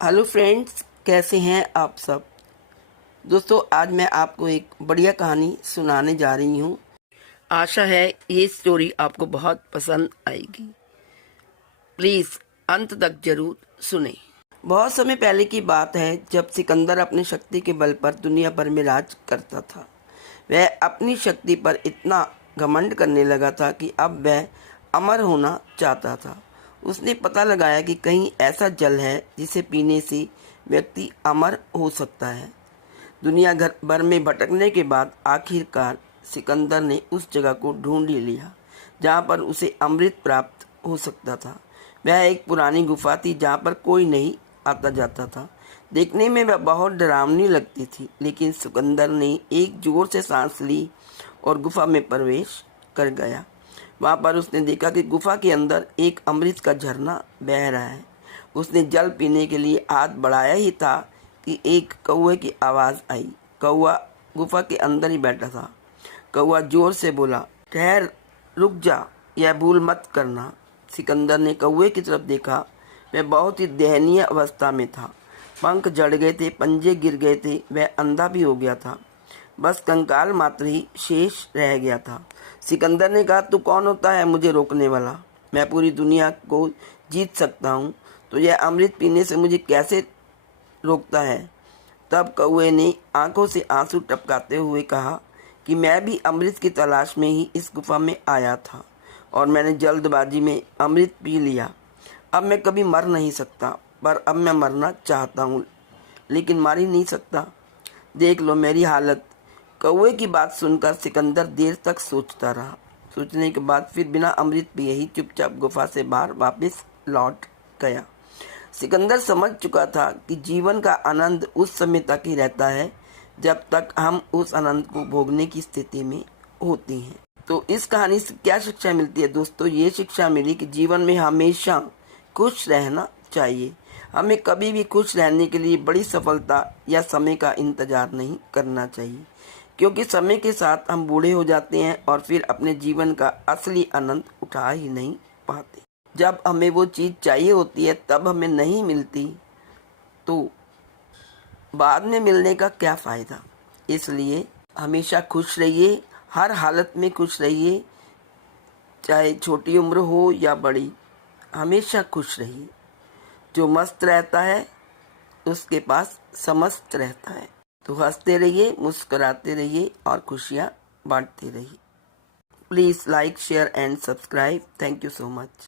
Hello friends, कैसे हैं आप सब। दोस्तों, आज मैं आपको एक बढ़िया कहानी सुनाने जा रही हूँ। आशा है ये स्टोरी आपको बहुत पसंद आएगी। प्लीज़ अंत तक जरूर सुने। बहुत समय पहले की बात है, जब सिकंदर अपनी शक्ति के बल पर दुनिया भर में राज करता था। वह अपनी शक्ति पर इतना घमंड करने लगा था कि अब वह अमर होना चाहता था। उसने पता लगाया कि कहीं ऐसा जल है जिसे पीने से व्यक्ति अमर हो सकता है। दुनिया भर में भटकने के बाद आखिरकार सिकंदर ने उस जगह को ढूंढ ही लिया जहाँ पर उसे अमृत प्राप्त हो सकता था। वह एक पुरानी गुफा थी जहाँ पर कोई नहीं आता जाता था। देखने में वह बहुत डरावनी लगती थी, लेकिन सिकंदर ने एक जोर से सांस ली और गुफा में प्रवेश कर गया। वहाँ पर उसने देखा कि गुफा के अंदर एक अमृत का झरना बह रहा है। उसने जल पीने के लिए हाथ बढ़ाया ही था कि एक कौवे की आवाज़ आई। कौवा गुफा के अंदर ही बैठा था। कौवा जोर से बोला, ठहर, रुक जा, यह भूल मत करना। सिकंदर ने कौवे की तरफ देखा। वह बहुत ही दयनीय अवस्था में था। पंख जड़ गए थे, पंजे गिर गए थे, वह अंधा भी हो गया था। बस कंकाल मात्र ही शेष रह गया था। सिकंदर ने कहा, तू कौन होता है मुझे रोकने वाला? मैं पूरी दुनिया को जीत सकता हूँ, तो यह अमृत पीने से मुझे कैसे रोकता है? तब कौवे ने आंखों से आंसू टपकाते हुए कहा कि मैं भी अमृत की तलाश में ही इस गुफा में आया था और मैंने जल्दबाजी में अमृत पी लिया। अब मैं कभी मर नहीं सकता, पर अब मैं मरना चाहता हूँ, लेकिन मर ही नहीं सकता। देख लो मेरी हालत। कौवे की बात सुनकर सिकंदर देर तक सोचता रहा। सोचने के बाद फिर बिना अमृत पिए ही चुपचाप गुफा से बाहर वापस लौट गया। सिकंदर समझ चुका था कि जीवन का आनंद उस समय तक ही रहता है जब तक हम उस आनंद को भोगने की स्थिति में होते हैं। तो इस कहानी से क्या शिक्षा मिलती है दोस्तों? ये शिक्षा मिली कि जीवन में हमेशा खुश रहना चाहिए। हमें कभी भी खुश रहने के लिए बड़ी सफलता या समय का इंतजार नहीं करना चाहिए, क्योंकि समय के साथ हम बूढ़े हो जाते हैं और फिर अपने जीवन का असली आनंद उठा ही नहीं पाते। जब हमें वो चीज़ चाहिए होती है तब हमें नहीं मिलती, तो बाद में मिलने का क्या फ़ायदा। इसलिए हमेशा खुश रहिए, हर हालत में खुश रहिए, चाहे छोटी उम्र हो या बड़ी, हमेशा खुश रहिए। जो मस्त रहता है उसके पास समस्त रहता है। तो हंसते रहिए, मुस्कुराते रहिए और खुशियाँ बांटते रहिए। Please like, share and subscribe. Thank you so much.